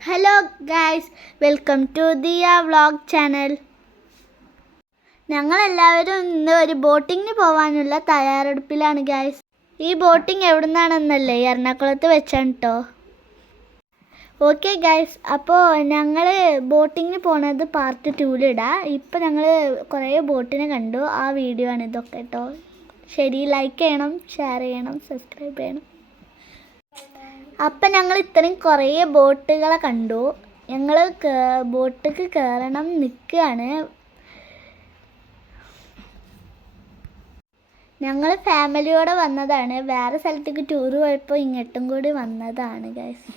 Hello guys, welcome to Diya vlog channel. ഞങ്ങളെല്ലാവരും ഇന്ന് ഒരു ബോട്ടിങ്ങിന് പോകാനുള്ള തയ്യാറെടുപ്പിലാണ് ഗൈസ്. ഈ ബോട്ടിങ് എവിടെ നിന്നാണെന്നല്ലേ, എറണാകുളത്ത് വെച്ചാണ് കേട്ടോ. ഓക്കെ ഗൈസ്, അപ്പോൾ ഞങ്ങൾ ബോട്ടിങ്ങിന് പോണത് പാർട്ട് 2-ലിടാം. ഇപ്പോൾ ഞങ്ങൾ കുറേ ബോട്ടിനെ കണ്ടു, ആ വീഡിയോ ആണ് ഇതൊക്കെ കേട്ടോ. ശരി, ലൈക്ക് ചെയ്യണം, ഷെയർ ചെയ്യണം, സബ്സ്ക്രൈബ് ചെയ്യണം. അപ്പം ഞങ്ങൾ ഇത്രയും കുറേ ബോട്ടുകളെ കണ്ടു. ഞങ്ങൾ ബോട്ടിക്ക് കയറണം നിൽക്കുകയാണ്. ഞങ്ങൾ ഫാമിലിയോടെ വന്നതാണ്. വേറെ സ്ഥലത്തേക്ക് ടൂർ പോയപ്പോൾ ഇങ്ങോട്ടും കൂടി വന്നതാണ് ഗൈസ്.